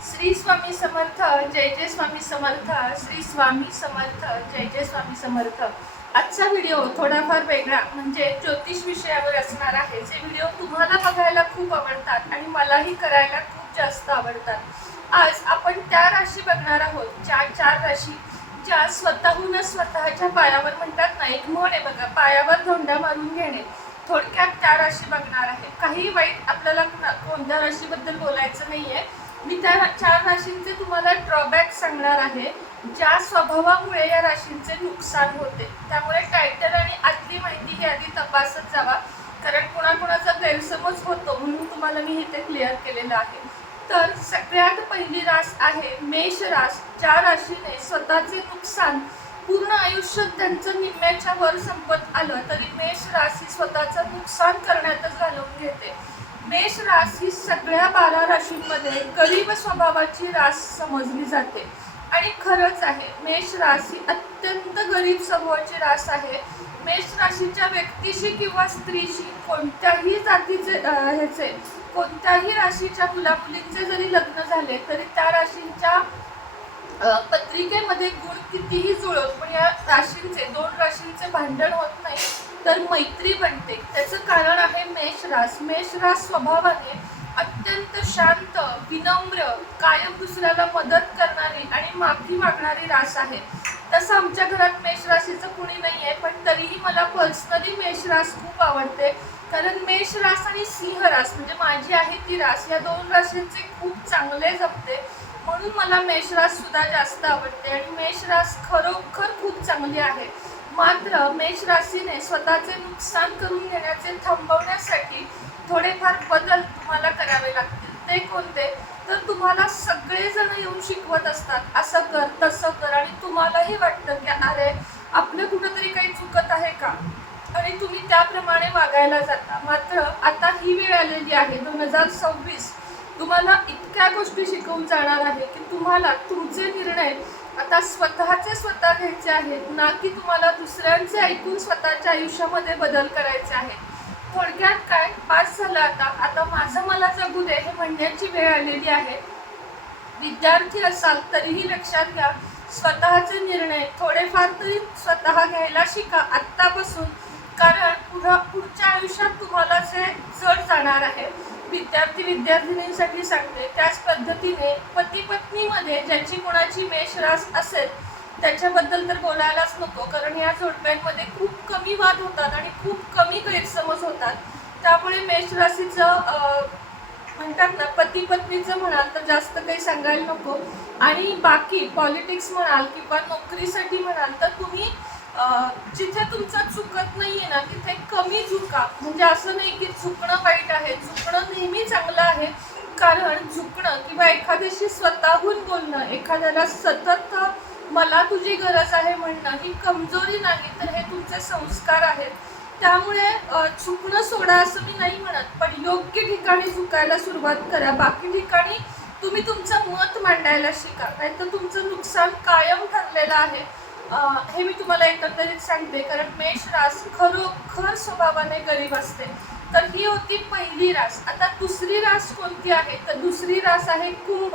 श्री स्वामी समर्थ, जय जय स्वामी समर्थ, श्री स्वामी समर्थ, जय जय स्वामी समर्थ। आजचा व्हिडिओ थोडाफार वेगळा म्हणजे ज्योतिष विषयावर असणार आहे। जे व्हिडिओ तुम्हाला बघायला खूप आवडतात आणि मलाही करायला खूप जास्त आवडतात। आज आपण त्या राशी बघणार आहोत, ज्या चार राशी ज्या स्वतःहूनच स्वतःच्या पायावर म्हणतात ना, एक म्हण आहे बघा, पायावर धोंडा मारून घेणे। थोडक्यात त्या राशी बघणार आहे। काही वाईट आपल्याला कोणत्या राशीबद्दल बोलायचं नाहीये। मी त्या चार राशींचे तुम्हाला ड्रॉबॅक सांगणार आहे, ज्या स्वभावामुळे या राशींचे नुकसान होते। त्यामुळे टायटल आणि आतली माहिती ही आधी तपासत जावा, कारण कोणाकोणाचा गैरसमज होतो म्हणून तुम्हाला मी इथे क्लिअर केलेलं आहे। तर सगळ्यात पहिली रास आहे मेष रास, ज्या राशीने स्वतःचे नुकसान पूर्ण आयुष्य त्यांचं निम्म्याच्या वर संपत आलं तरी मेष राशी स्वतःचं नुकसान करण्यातच घालवून घेते। मेष रास ही सगळ्या 12 राशींमध्ये गरीब स्वभावाची रास समजली जाते आणि खरंच आहे, मेष रास ही अत्यंत गरीब स्वभावाची रास आहे। मेष राशीच्या व्यक्तीशी किंवा स्त्रीशी कोणत्याही जातीचे ह्याचे कोणत्याही राशीच्या मुलामुलींचे जरी लग्न झाले तरी त्या राशींच्या पत्रिकेमध्ये गुण कितीही जुळत पण या राशींचे, दोन राशींचे भांडण होत नाही तर मैत्री बनते। त्याचं कारण आहे मेष रास। मेष रास स्वभावाने अत्यंत शांत, विनम्र, कायम दुसऱ्याला मदत करणारी आणि माफी मागणारी रास आहे। तसं आमच्या घरात मेष राशीचं कुणी नाही आहे, पण तरीही मला पर्सनली मेष रास खूप आवडते, कारण मेष रास आणि सिंह रास म्हणजे माझी आहे ती रास, या दोन राशींचे खूप चांगले जमते, म्हणून मला मेष रास सुद्धा जास्त आवडते आणि मेष रास खरोखर खूप चांगली आहे। मात्र मेष राशीने स्वतःचे नुकसान करून घेण्याचे थांबवण्यासाठी थोडेफार बदल तुम्हाला करावे लागतील। ते कोणते? तर तुम्हाला सगळेजण येऊन शिकवत असतात, असं कर तसं कर, आणि तुम्हालाही वाटतं की अरे आपलं कुठंतरी काही चुकत आहे का, आणि तुम्ही त्याप्रमाणे वागायला जाता। मात्र आता ही वेळ आलेली आहे 2026, तुम्हाला इतक्या गोष्टी शिकवून जाणार आहे की तुम्हाला तुमचे निर्णय आता स्वतःचे स्वतः घ्यायचे आहेत, ना की तुम्हाला दुसऱ्यांचे ऐकून स्वतःच्या आयुष्यामध्ये बदल करायचे आहेत। थोडक्यात काय, पास झालं आता माझं मला जगू दे हे म्हणण्याची वेळ आलेली आहे। विद्यार्थी असाल तरीही लक्षात घ्या, स्वतःचे निर्णय थोडेफार तरी स्वतः घ्यायला शिका आत्तापासून, कारण पुढच्या आयुष्यात तुम्हाला जे जड जाणार आहे। विद्यार्थिनींसाठी सांगते, त्याच पद्धतीने पती पत्नीमध्ये ज्याची कोणाची मेष रास असेल त्याच्याबद्दल तर बोलायलाच नको, कारण या जोडप्यांमध्ये खूप कमी वाद होतात आणि खूप कमी गैरसमज होतात। त्यामुळे मेष राशीचं म्हणतात ना, पती पत्नीचं म्हणाल तर जास्त काही सांगायला नको, आणि बाकी पॉलिटिक्स म्हणाल किंवा नोकरीसाठी म्हणाल तर तुम्ही जिथे तुमचं चुकत नाहीये ना तिथे कमी झुका। म्हणजे असं नाही की चुकणं वाईट आहे, चुकणं नेहमी चांगलं आहे, कारण चुकणं किंवा एखाद्याशी स्वतःहून बोलणं, एखाद्याला सतत मला तुझी गरज आहे म्हणणं ही कमजोरी नाही, तर हे तुमचे संस्कार आहेत। त्यामुळे चुकणं सोडा असं मी नाही म्हणत, पण योग्य ठिकाणी चुकायला सुरुवात करा। बाकी ठिकाणी तुम्ही तुमचं मत मांडायला शिका, नाही तर तुमचं नुकसान कायम ठरलेलं आहे। हे मी तुम्हाला एकंदरीत सांगते, कारण मेष रास खरोखर स्वभावाने गरीब असते। तर ही होती पहिली रास। आता दुसरी रास कोणती आहे? तर दुसरी रास आहे कुंभ।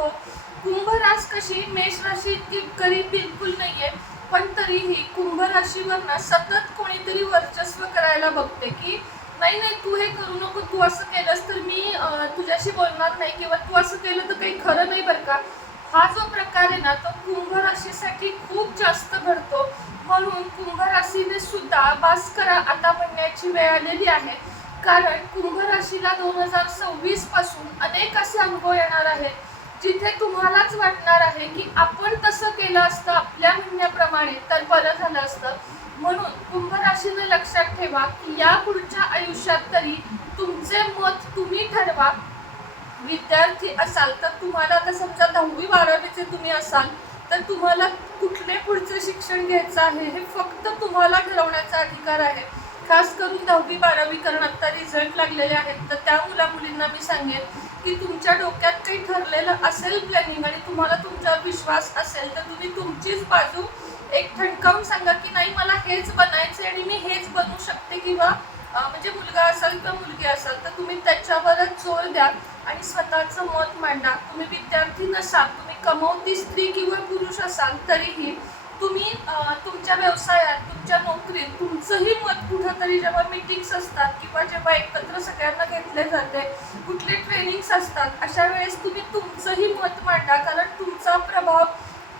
कुंभ रास कशी, मेष राशी इतकी गरीब बिलकुल नाहीये, पण तरीही कुंभ राशीवर ना सतत कोणीतरी वर्चस्व करायला बघते की नाही तू हे करू नको, तू असं केलंस तर मी तुझ्याशी बोलणार नाही, किंवा तू असं केलं तर काही खरं नाही बरं का। हा जो प्रकार आहे ना तो कुंभ राशीसाठी खूप जास्त घडतो, म्हणून कुंभ राशीने सुद्धा बास करा आता म्हणण्याची वेळ आलेली आहे। कारण कुंभ राशीला 2026 पासून अनेक असे अनुभव येणार आहेत जिथे तुम्हालाच वाटणार आहे की आपण तसं केलं असतं आपल्या म्हणण्याप्रमाणे तर बरं झालं असतं। म्हणून कुंभ राशीने लक्षात ठेवा की या पुढच्या आयुष्यात तरी तुमचे मत तुम्ही ठरवा। विद्यार्थी असाल तर तुम्हाला आता समजा 10वी 12वीचे तुम्ही असाल तर तुम्हाला कुठले पुढचे शिक्षण घ्यायचं आहे हे फक्त तुम्हाला ठरवण्याचा अधिकार आहे। खास करून 10वी 12वी, कारण आता रिझल्ट लागलेले आहेत, तर त्या मुलींना मी सांगेन की तुमच्या डोक्यात काही ठरलेलं असेल प्लॅनिंग आणि तुम्हाला तुमच्यावर विश्वास असेल तर तुम्ही तुमचीच बाजू एक ठणकावून सांगा की नाही मला हेच बनायचं आणि मी हेच बनू शकते, किंवा म्हणजे मुलगा असाल किंवा मुलगी असाल तर तुम्ही त्याच्यावरच जोर द्या। आणि स्वतःचं मत मांडा. तुम्ही विद्यार्थी नसाल, तुम्ही कमवती स्त्री किंवा पुरुष असाल तरीही तुम्ही तुमच्या व्यवसायात, तुमच्या नोकरीत तुमचंही मत कुठंतरी जेव्हा मीटिंग्स असतात किंवा जेव्हा एकत्र सगळ्यांना घेतले जाते, कुठले ट्रेनिंग्स असतात, अशा वेळेस तुम्ही तुमचंही मत मांडा. कारण तुमचा प्रभाव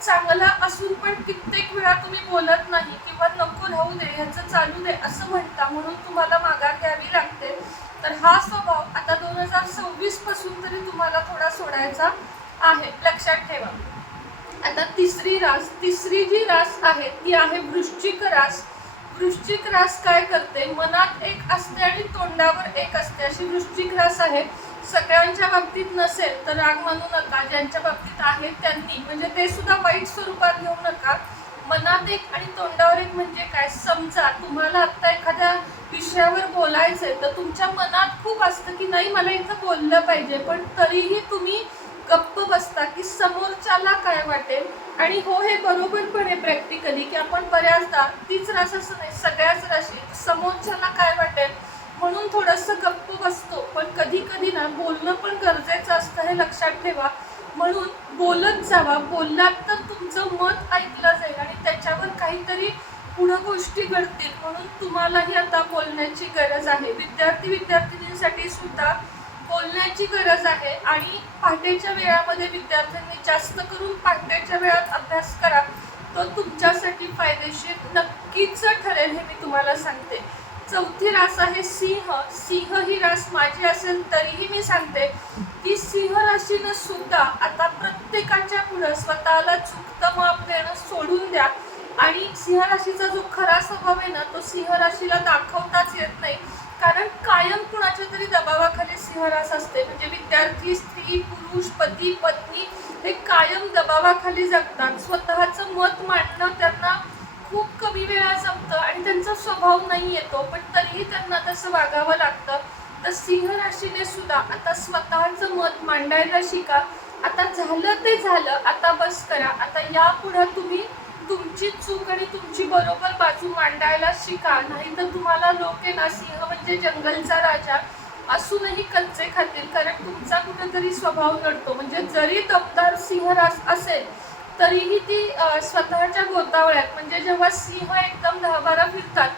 चांगला असून पण कित्येक वेळा तुम्ही बोलत नाही किंवा नको राहू दे, ह्याचं चालू दे असं म्हणता, म्हणून तुम्हाला माघार घ्यावी लागते. तर हा स्वभाव आता 2026 पासून तरी तुम्हाला थोडा सोडायचा आहे, लक्षात ठेवा. आता तिसरी जी रास आहे ती आहे वृश्चिक रास. वृश्चिक रास काय करते, मनात एक असते आणि तोंडावर एक असते, अशी वृश्चिक रास आहे. सगळ्यांच्या बाबतीत नसेल तर राग मानू नका, ज्यांच्या बाबतीत आहे त्यांनी, म्हणजे ते सुद्धा वाईट स्वरूपात घेऊ नका. मनात एक आणि तोंडावर एक म्हणजे काय, समजा तुम्हाला आता एखाद्या विषयावर बोलायचंय तर तुमच्या मनात खूप असतं की नाही मला इथं बोललं पाहिजे, पण तरीही तुम्ही गप्प बसता की समोरच्याला काय वाटेल. आणि हो, हे बरोबर पण आहे प्रॅक्टिकली की आपण बऱ्याचदा तीच रास असं नाही, सगळ्याच राशी समोरच्याला काय वाटेल म्हणून थोडंसं गप्प बसतो. पण कधी कधी ना बोलणं पण गरजेचं असतं, हे लक्षात ठेवा. म्हणून बोलत जावा, बोललात तर तुमचं मत ऐकलं जाईल आणि त्याच्यावर काहीतरी पुढं गोष्टी घडतील. म्हणून तुम्हालाही आता बोलण्याची गरज आहे. विद्यार्थिनींसाठी सुद्धा बोलण्याची गरज आहे. आणि पहाटेच्या वेळामध्ये विद्यार्थ्यांनी जास्त करून पहाटेच्या वेळात अभ्यास करा, तो तुमच्यासाठी फायदेशीर नक्कीच ठरेल, हे मी तुम्हाला सांगते. चौथी रास आहे सिंह. सिंह ही रास माझी असेल तरीही मी सांगते की सिंह राशीनं सुद्धा आता प्रत्येकाच्या पुढं स्वतःला चुकतं माप देणं सोडून द्या. आणि सिंह राशीचा जो खरा स्वभाव आहे ना, तो सिंह राशीला दाखवताच येत नाही. कारण कायम कुणाच्या तरी दबावाखाली सिंहरास असते. म्हणजे विद्यार्थी, स्त्री, पुरुष, पती, पत्नी हे कायम दबावाखाली जगतात. स्वतःचं मत मांडणं त्यांना खूप कमी वेळा जमतं आणि त्यांचा स्वभाव नाही येतो, पण तरीही त्यांना तसं वागावं लागतं. तर सिंह राशीने सुद्धा आता स्वतःचं मत मांडायला शिका. आता झालं ते झालं, आता बस करा. आता यापुढं तुम्ही तुमची चूक आणि तुमची बरोबर बाजू मांडायला शिका. नाही तर तुम्हाला लोक आहे ना, सिंह म्हणजे जंगलचा राजा असूनही कच्चे खातील. कारण तुमचा कुठेतरी स्वभाव नडतो. म्हणजे जरी दमदार सिंह रास असेल तरीही ती स्वतःच्या गोतावळ्यात, म्हणजे जेव्हा सिंह एकदम 10-12 फिरतात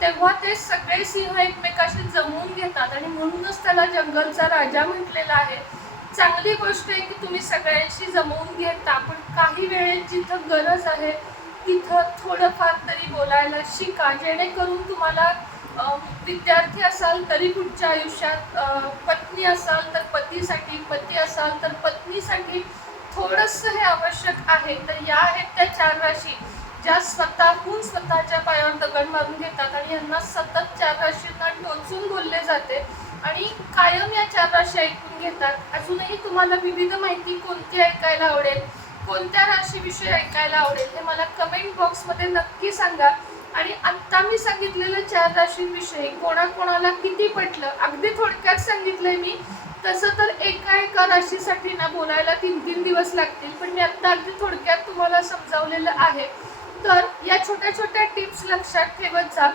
तेव्हा ते सगळे सिंह एकमेकाशी जमवून घेतात आणि म्हणूनच त्याला जंगलचा राजा म्हटलेला आहे. चांगली गोष्ट आहे की तुम्ही सगळ्यांशी जमवून घेता, पण काही वेळेत जिथं गरज आहे तिथं थोडंफार तरी बोलायला शिका. जेणेकरून तुम्हाला विद्यार्थी असाल तरी पुढच्या आयुष्यात, पत्नी असाल तर पतीसाठी, पती असाल तर पत्नीसाठी थोडंसं हे आवश्यक आहे. तर या आहेत त्या 4 राशी ज्या स्वतःहून स्वतःच्या पायावर दगड मारून घेतात आणि यांना सतत 4 राशींना टोचून बोलले जाते आणि कायम या 4 राशी ऐकून घेतात. अजूनही तुम्हाला विविध माहिती कोणती ऐकायला आवडेल, कोणत्या राशीविषयी ऐकायला आवडेल, हे मला कमेंट बॉक्समध्ये नक्की सांगा. आणि आत्ता मी सांगितलेल्या 4 राशींविषयी कोणाकोणाला किती पटलं, अगदी थोडक्यात सांगितलंय मी. तसं तर एका राशीसाठी ना बोलायला 3-3 दिवस लागतील, पण मी आत्ता अगदी थोडक्यात तुम्हाला समजावलेलं आहे. तर या छोट्या छोट्या टिप्स लक्षात ठेवत जा.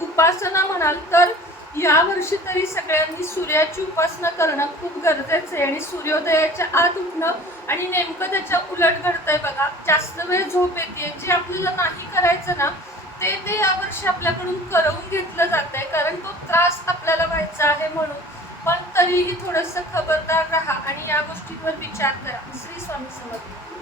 उपासना म्हणाल तर यावर्षी तरी सगळ्यांनी सूर्याची उपासना करणं खूप गरजेचं आहे. आणि सूर्योदयाच्या आत उठणं आणि नेमकं त्याच्या उलट घडतंय बघा, जास्त वेळ झोप येते, जे आपल्याला नाही करायचं ना ते यावर्षी आपल्याकडून करवून घेतलं जात आहे. कारण तो त्रास आपल्याला व्हायचा आहे म्हणून. पण तरीही थोडंसं खबरदार राहा आणि या गोष्टींवर विचार करा. श्री स्वामी समर्थ.